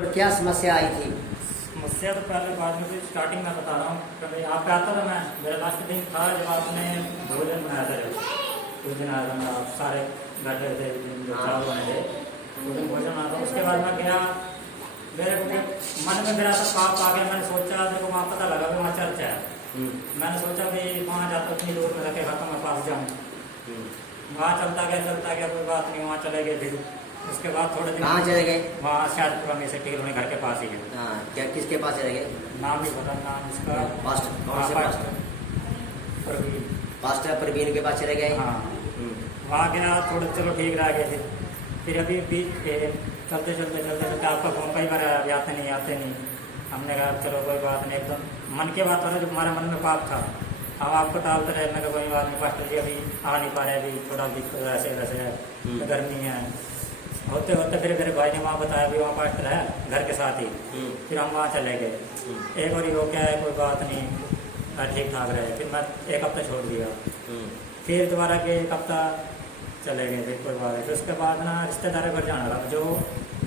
और क्या समस्या आई थी? समस्या तो पहले बाद में भी स्टार्टिंग में बता रहा हूँ। कभी यहाँ पे आता था मैं, मेरा लास्ट दिन था जब आपने भोजन बनाया था। उस दिन आया था मैं, आप सारे बैठे थे जो चावल बने थे, उस दिन भोजन आता था। उसके बाद मैं गया, मेरे को मन में मेरा पाप आ गया। मैंने सोचा, मेरे को वहाँ पता लगा कि वहाँ चर्च है। मैंने सोचा कि वहाँ जाता उतनी दूर में रखेगा तो मैं पास जाऊँ। वहाँ चलता गया कोई बात नहीं, वहाँ चले गए। फिर उसके बाद थोड़े दिन कहाँ चले गए? वहाँ शायद में से टिकलों घर के पास ही है। हाँ, क्या किसके पास चले गए? नाम नहीं पता, नाम इसका पास्टर कौन से पास्टर? प्रवीण। पास्टर प्रवीण के पास चले गए। हाँ, वहाँ गया, थोड़ा चलो ठीक रह गए थे। फिर अभी चलते चलते आपका फोन कई बार आते नहीं। हमने कहा चलो कोई बात नहीं, एकदम मन की बात हो रहा जो हमारे मन में पाप था, हम आपको टालते रहे। मैं कोई बात नहीं पास्टर जी, अभी आ नहीं पा रहे, अभी थोड़ा दिक्कत ऐसे वैसे है, गर्मी है। होते फिर मेरे भाई ने वहाँ बताया भी वहाँ पास्टर है घर के साथ ही। फिर हम वहाँ चले गए। एक बार हो क्या है, कोई बात नहीं, ठीक ठाक रहे। फिर मैं एक हफ्ता छोड़ दिया। फिर दोबारा के एक हफ्ता चले गए, फिर कोई बात नहीं। फिर उसके बाद ना रिश्तेदारों पर जाना था, जो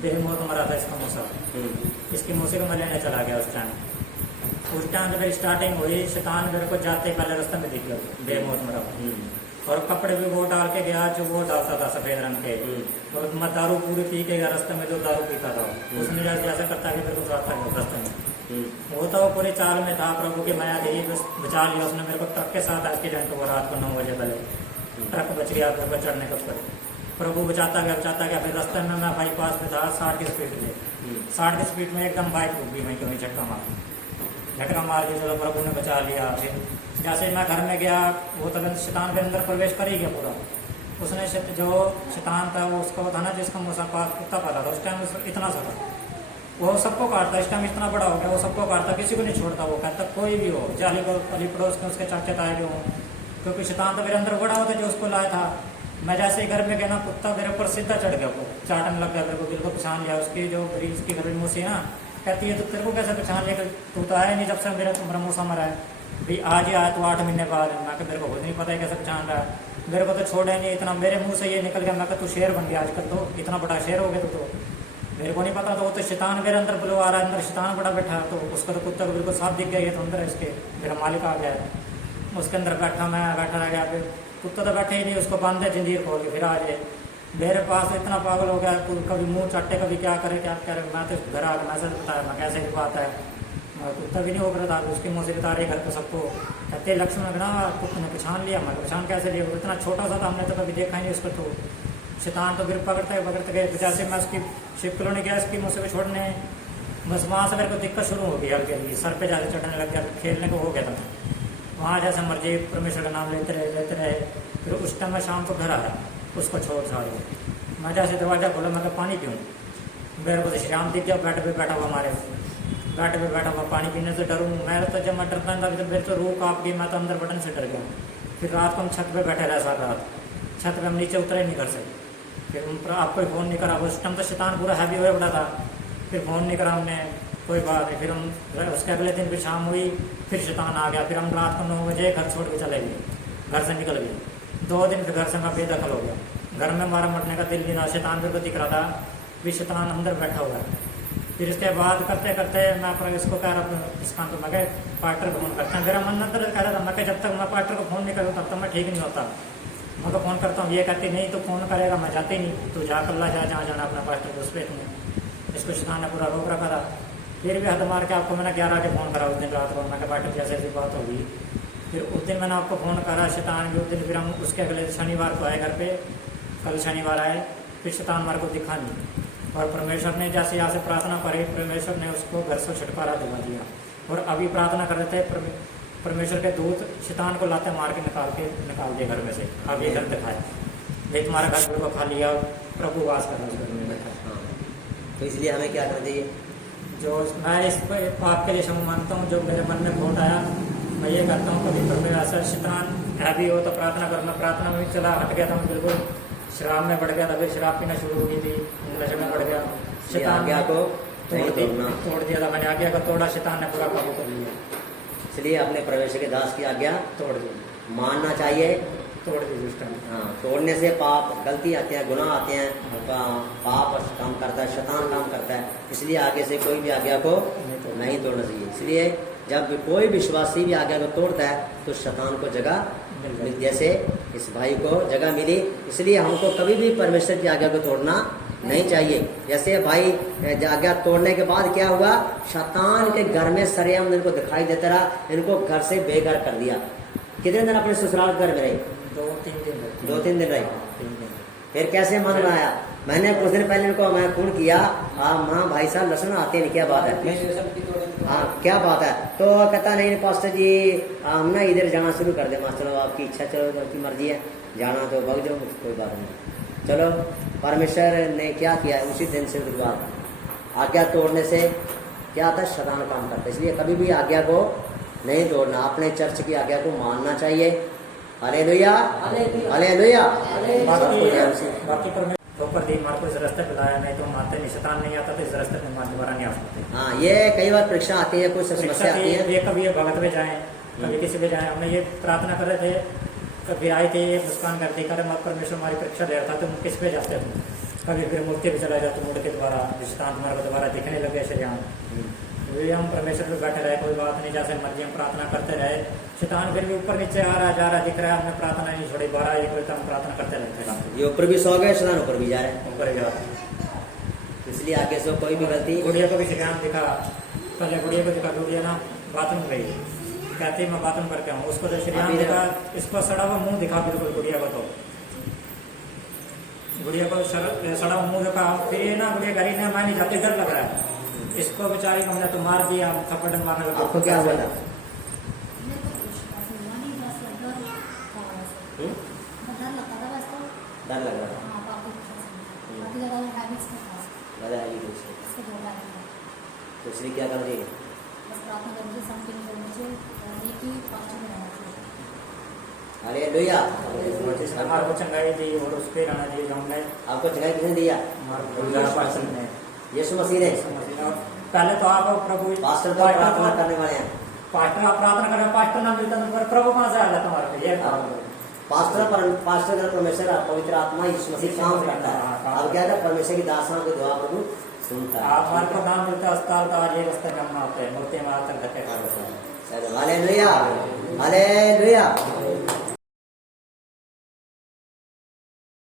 बेमौत मरा था इसका मौसा, इसकी मौसी को मैं लेने चला गया। उस टाइम जब मेरी स्टार्टिंग हुई, शैतान मेरे को जाते पहले रास्ते में दिख गया बेमौत मरा। और कपड़े भी वो डाल के गया जो वो डालता था सफेद रंग के। और मैं दारू पूरी पी के गया रास्ते में, जो दारू पीता था उसने जैसे करता कि मेरे को साथ था रास्ते में। वो तो पूरे चाल में था प्रभु की माया यही बस बचा लिया उसने मेरे को। ट्रक के साथ एक्सीडेंट हुआ रात को 9 बजे पहले, ट्रक बच गया मेरे को चढ़ने के ऊपर। प्रभु बचाता गया। फिर रास्ते में मैं बाईपास पे था 60 की स्पीड में, 60 की स्पीड में एकदम बाइक रुक गई। मैं क्यों झटका मार दी, चलो प्रभु ने बचा लिया। फिर जैसे मैं घर में गया, वो तब शैतान के अंदर प्रवेश कर ही गया पूरा। उसने जो शैतान था वो उसका था ना, जिसका मुसाफा कुत्ता पाला था उस टाइम इतना सा था, वो सबको काटता। इस टाइम इतना बड़ा हो गया, वो सबको काटता, किसी को नहीं छोड़ता। वो कहता कोई भी हो, जाली को अली पड़ोस के उसके चाचा ताए भी हो, क्योंकि शैतान तो मेरे अंदर बड़ा होता जो उसको लाया था। मैं जैसे ही घर में गया ना, कुत्ता मेरे ऊपर सीधा चढ़ गया, वो चाटने लग गया मेरे को। बिल्कुल पहचान लिया उसकी जो उसकी घर में मूसी है ना, कहती है तो तेरे को कैसे पहचान लिया, तू तो आया नहीं जब से मेरा तुम्हारा मूसा मरा है। भी आज ही आया तो 8 महीने बाद। मैं मेरे को खुद नहीं पता है कैसे पहचान रहा है, मेरे को तो छोड़ा नहीं। इतना मेरे मुंह से ये निकल गया, मैं तू शेर बन गया आजकल, तो इतना बड़ा शेर हो गया तो मेरे को नहीं पता। तो वो तो शैतान मेरे अंदर बुलो आ रहा है, अंदर शैतान बड़ा बैठा। तो उसका तो कुत्ता को बिल्कुल साफ दिख गया, ये तो अंदर है इसके, मेरा मालिक आ गया है। उसके अंदर बैठा रह गया। फिर कुत्ता तो बैठे ही नहीं, उसको बांधे जंजीर खोल के। फिर आ जाए मेरे पास, इतना पागल हो गया, कभी मुंह चाटे कभी क्या करे। मैं तो घर आकर मैसेज बताया, मैं कैसे की बात है। कुत्ता भी नहीं हो रहा था, उसकी मुँह से बता रही घर पर सबको, कहते लक्ष्मण गणा कुत्ते ने पहचान लिया। मैं पहचान कैसे लिया, वो इतना छोटा सा था, हमने तो कभी देखा ही नहीं उसको। तो शैतान तो फिर पकड़ते गए। जैसे मैं उसकी शिव कॉलोनी गया उसकी मुँह से छोड़ने, बस वहाँ से मेरे को दिक्कत शुरू हो गई हल्की। सर पे जैसे चढ़ने लग गया, खेलने को हो गया था। वहाँ जैसे मर्जी परमेश्वर का नाम लेते रहे। फिर उस टाइम मैं शाम को घर आया, उसको छोड़ मैं जैसे दरवाजा खोला, मैं पानी पीऊँ। मेरे को तो श्याम दिख गया बेड पे बैठा हुआ, हमारे बेड पे बैठा हुआ। पानी पीने से डरूँ मैं तो, जब मैं डरता था तो मेरे तो रूह काँप गई। मैं तो अंदर बटन से डर गया। फिर रात को हम छत पे बैठे रहे सारी रात, छत पे हम नीचे उतरे ही नहीं कर सके। फिर आपको फ़ोन नहीं करा, उस टाइम तो शैतान पूरा हैवी हुआ पड़ा था। फिर फ़ोन नहीं करा हमने, कोई बात नहीं। फिर हम उसके अगले दिन फिर शाम हुई, फिर शैतान आ गया। फिर हम रात को 9 बजे घर छोड़ के चले गए, घर से निकल गए। 2 दिन फिर घर से मैं बेदखल हो गया। घर में हमारा मरने का दिल भी ना, शैतान मेरे को दिख रहा था भी शैतान अंदर बैठा हुआ है। फिर इसके बाद करते करते मैं पर इसको कह रहा इसका तो मैं पार्टनर को फ़ोन करता हूँ। मेरा मन अंदर कह रहा था, मैं जब तक मैं पार्टनर को फ़ोन नहीं करूँ तब तक मैं ठीक नहीं होता। मैं तो फ़ोन करता हूँ, ये कहती नहीं तो फ़ोन करेगा, मैं जाती नहीं, तो जा कल्ला जा जहाँ जाना अपना पार्टनर को। उस पर तुम्हें इसको शैतान ने पूरा रोक रखा था। फिर भी हद मार के आपको मैंने 11 बजे फ़ोन करा उस दिन रात को। मैं पार्टनर जैसे ऐसी बात होगी। फिर उस दिन मैंने आपको फ़ोन करा शैतान के। उस दिन फिर हम उसके अगले शनिवार को आए घर पे, कल शनिवार आए। फिर शैतान हमारे को दिखा नहीं, और परमेश्वर ने जैसे यहाँ से प्रार्थना करी, परमेश्वर ने उसको घर से छुटकारा दिला दिया। और अभी प्रार्थना कर रहे थे, परमेश्वर के दूत शैतान को लाते मार के निकाल दिए घर में से। अब ये घर दिखाया भाई तुम्हारा घर बिल्कुल खाली है, प्रभु वास कर रहा है घर में बैठा। तो इसलिए हमें क्या करना चाहिए? जो मैं इस पाप के लिए क्षमा मानता हूँ, जो मेरे मन में खोट आया मैं ये करता हूँ। कभी पर ऐसा शैतान हैवी हो तो प्रार्थना करो। मैं प्रार्थना में चला हट गया था, मैं बिल्कुल शराब में बढ़ गया था। फिर शराब पीना शुरू हो गई थी, नशे में बढ़ गया। शैतान आज्ञा को तोड़ दिया था मैंने, आज्ञा को तोड़ा, शैतान ने पूरा काबू कर लिया। इसलिए अपने परमेश्वर के दास की आज्ञा तोड़ दी। मानना चाहिए तोड़ दी उस टाइम। हाँ, तोड़ने से पाप गलती आते हैं, गुनाह आते हैं, पाप काम करता है, शैतान काम करता है। इसलिए आगे से कोई भी आज्ञा को नहीं तोड़ना चाहिए। इसलिए जब कोई विश्वासी भी आज्ञा को तोड़ता है तो शैतान को जगह मिलती, जैसे इस भाई को जगह मिली। इसलिए हमको कभी भी परमेश्वर की आज्ञा को तोड़ना नहीं चाहिए। जैसे भाई आज्ञा तोड़ने के बाद क्या हुआ, शैतान के घर में सरेआम इनको दिखाई देता रहा, इनको घर से बेघर कर दिया। कितने दिन अपने ससुराल घर में रहे? 2-3 दिन रहे। फिर कैसे मन में आया? मैंने कुछ दिन पहले इनको मैं फोन किया, माँ भाई साहब लहसुन आते हैं, क्या बात है? हाँ, क्या बात है? तो कहता नहीं पास्टर जी हम ना इधर जाना शुरू कर दे। माँ चलो आपकी इच्छा, चलो आपकी मर्जी है, जाना तो भाग जाओ, कोई बात नहीं। चलो, परमेश्वर ने क्या किया, उसी दिन से बाद आज्ञा तोड़ने से क्या आता है, शैतान काम करता है। इसलिए कभी भी आज्ञा को नहीं तोड़ना, अपने चर्च की आज्ञा को मानना चाहिए। Hallelujah, hallelujah. बाकी ऊपर दिन मार को इस रास्ते पे लाया, नहीं तो मानते नहीं, शैतान नहीं आता तो इस रास्ते पे मान दोबारा नहीं आ सकते। हाँ, ये कई बार परीक्षा आती है, कुछ समस्या आती है। ये कभी भगत में जाए, कभी किसी पे जाए, हमने ये प्रार्थना कर रहे थे, कभी आए थे ये मुस्कान करते कर परमेश्वर हमारी परीक्षा ले रहा था, तुम किस पे जाते हो? कभी फिर मूर्ति पे चला जाते, मुड़ के दोबारा शैतान तुम्हारे को दोबारा दिखने लगे शरीर। हम परमेश्वर पे बैठे रहे, कोई बात नहीं, जैसे मर्जी हम प्रार्थना करते रहे। शैतान फिर भी ऊपर नीचे आ रहा जा रहा दिख रहा है, हमने प्रार्थना नहीं छोड़ी, 12-1 बजे तक हम प्रार्थना करते रहते। ये ऊपर भी सो गए, शैतान ऊपर भी जा रहे हैं, ऊपर जा रहे। इसलिए आगे से कोई भी गलती। गुड़िया को भी शिकायत दिखा, पहले गुड़िया को दिखा, गुड़िया ना बाथरूम गई, कहती मैं बाथरूम करके आऊँ। उसको तो श्रीराम दिखा, इसको सड़ा हुआ मुंह दिखा बिल्कुल गुड़िया को, तो गुड़िया को सड़ा हुआ मुंह दिखा। फिर ना गुड़िया घरी ने मैं नहीं जाते, डर लग रहा है इसको, बेचारी को हमने तो मार दिया, थप्पड़ मारने लगा। आपको क्या हुआ था? डर लग रहा था, तो इसलिए क्या करना चाहिए? हालेलुया। हमारे को चंगाई दी और उस पे रहना चाहिए। हमने आपको चंगाई किसने दिया? यीशु मसीह ने। पहले तो आप प्रभु पास्टर तो प्रार्थना करने वाले हैं, पास्टर आप प्रार्थना करें, पास्टर ना मिलता तो प्रभु कहाँ से आ जाता हमारे पे? ये पास्टर का परमेश्वर पवित्र आत्मा यीशु मसीह काम करता है। अब क्या है, परमेश्वर की दासों की दुआ प्रभु सुनता है। आप हमारे को नाम मिलता है अस्पताल का, ये रास्ते में हम आते हैं, मूर्ति में आते हैं, धक्के खा लेते हैं। Hallelujah, hallelujah.